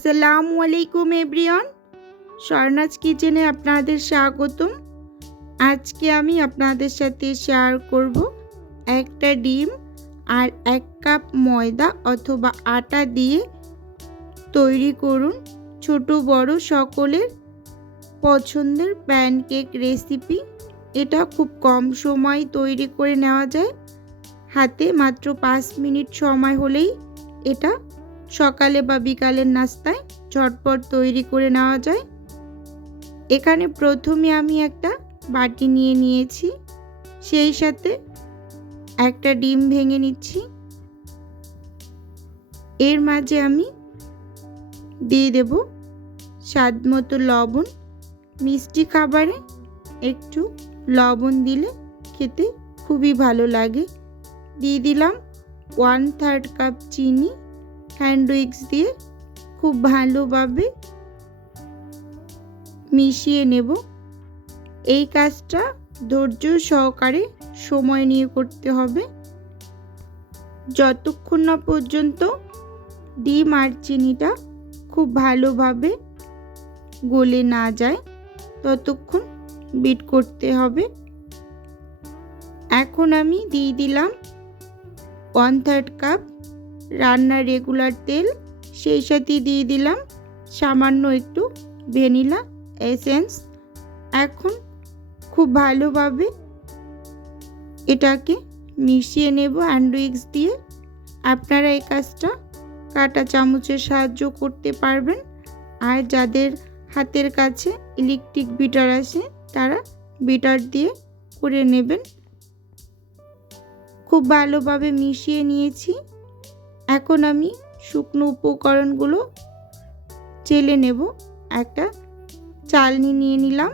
আসসালামু আলাইকুম এভরিওয়ান। স্বর্ণাজ কিচেনে আপনাদের স্বাগতম। আজকে আমি আপনাদের সাথে শেয়ার করব একটা ডিম আর এক কাপ ময়দা অথবা আটা দিয়ে তৈরি করুন ছোট বড় সকলের পছন্দের প্যানকেক রেসিপি। এটা খুব কম সময় তৈরি করে নেওয়া যায়। হাতে মাত্র পাঁচ মিনিট সময় হলেই এটা সকালে বা বিকালের নাস্তায় ঝটপট তৈরি করে নেওয়া যায়। এখানে প্রথমে আমি একটা বাটি নিয়ে নিয়েছি, সেই সাথে একটা ডিম ভেঙে নিচ্ছি। এর মাঝে আমি দিয়ে দেব স্বাদ মতো লবণ। মিষ্টি খাবারে একটু লবণ দিলে খেতে খুবই ভালো লাগে। দিয়ে দিলাম ওয়ান থার্ড কাপ চিনি। হ্যান্ড উইক্স দিয়ে খুব ভালোভাবে মিশিয়ে নেব। এই কাজটা ধৈর্য সহকারে সময় নিয়ে করতে হবে। যতক্ষণ না পর্যন্ত ডিম আর চিনিটা খুব ভালোভাবে গলে না যায়, ততক্ষণ বিট করতে হবে। এখন আমি দিয়ে দিলাম ওয়ান থার্ড কাপ রান্নার রেগুলার তেল, সেই সাথে দিয়ে দিলাম সামান্য একটু ভ্যানিলা এসেন্স। এখন খুব ভালোভাবে এটাকে মিশিয়ে নেব হ্যান্ডউইক্স দিয়ে। আপনারা এই কাজটা কাটা চামচের সাহায্য করতে পারবেন। আর যাদের হাতের কাছে ইলেকট্রিক বিটার আছে, তারা বিটার দিয়ে করে নেবেন। খুব ভালোভাবে মিশিয়ে নিয়েছি। এখন আমি শুকনো উপকরণগুলো চেলে নেব। একটা চালনি নিয়ে নিলাম।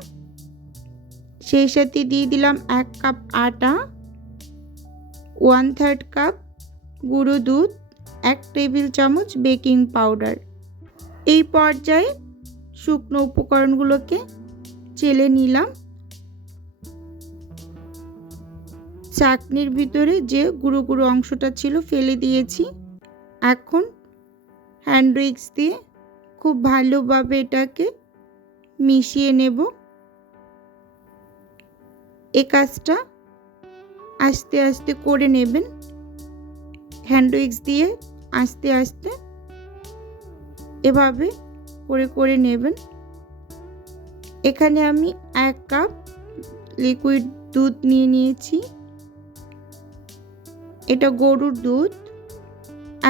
সেই সাথে দিয়ে দিলাম এক কাপ আটা ওয়ান থার্ড কাপ গুঁড়ো দুধ, এক টেবিল চামচ বেকিং পাউডার এই পর্যায়ে শুকনো উপকরণগুলোকে চেলে নিলাম। চাকনির ভিতরে যে গুঁড়ো গুঁড়ো অংশটা ছিল ফেলে দিয়েছি। এখন হ্যান্ড উইক্স দিয়ে খুব ভালোভাবে এটাকে মিশিয়ে নেব। এ কাজটা আস্তে আস্তে করে নেবেন। হ্যান্ড উইক্স দিয়ে আস্তে আস্তে এভাবে করে করে নেবেন। এখানে আমি এক কাপ লিকুইড দুধ নিয়ে নিয়েছি। এটা গরুর দুধ।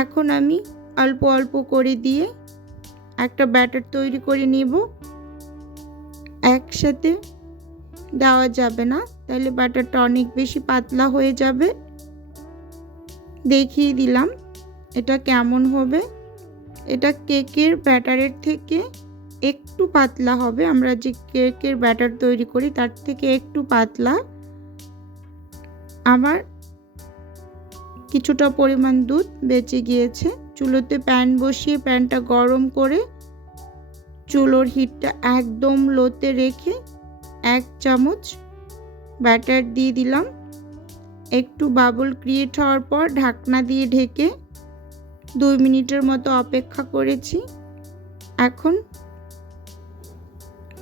এখন আমি অল্প অল্প করে দিয়ে একটা ব্যাটার তৈরি করে নিব। একসাথে দেওয়া যাবে না তাহলে ব্যাটারটা অনেক বেশি পাতলা হয়ে যাবে। দেখিয়ে দিলাম এটা কেমন হবে। এটা কেকের ব্যাটারের থেকে একটু পাতলা হবে, আমরা যে কেকের ব্যাটার তৈরি করি তার থেকে একটু পাতলা। আমার কিছুটা পরিমাণ দুধ বেঁচে গিয়েছে। চুলোতে প্যান বসিয়ে প্যানটা গরম করে চুলোর হিটটা একদম লোতে রেখে এক চামচ ব্যাটার দিয়ে দিলাম। একটু বাবল ক্রিয়েট হওয়ার পর ঢাকনা দিয়ে ঢেকে দুই মিনিটের মতো অপেক্ষা করেছি। এখন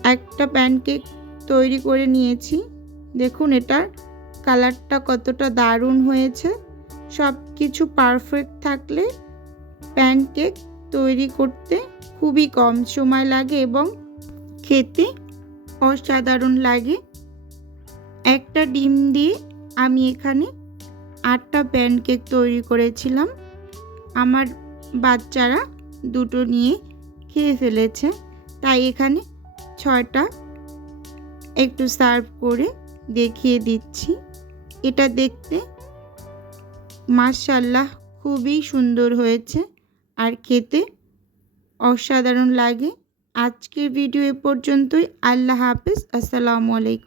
একটা প্যানকেক তৈরি করে নিয়েছি। দেখুন এটার কালারটা কতটা দারুণ হয়েছে। সব কিছু পারফেক্ট থাকলে প্যানকেক তৈরি করতে খুবই কম সময় লাগে এবং খেতে অসাধারণ লাগে। একটা ডিম দিয়ে আমি এখানে আটটা প্যানকেক তৈরি করেছিলাম। আমার বাচ্চারা দুটো নিয়ে খেয়ে ফেলেছে। তাই এখানে ছয়টা একটু সার্ভ করে দেখিয়ে দিচ্ছি। এটা দেখতে মাশাল্লাহ খুবই সুন্দর হয়েছে। আর খেতে অসাধারণ লাগে। আজকের ভিডিও এ পর্যন্তই। আল্লাহ হাফিজ। আসসালামু আলাইকুম।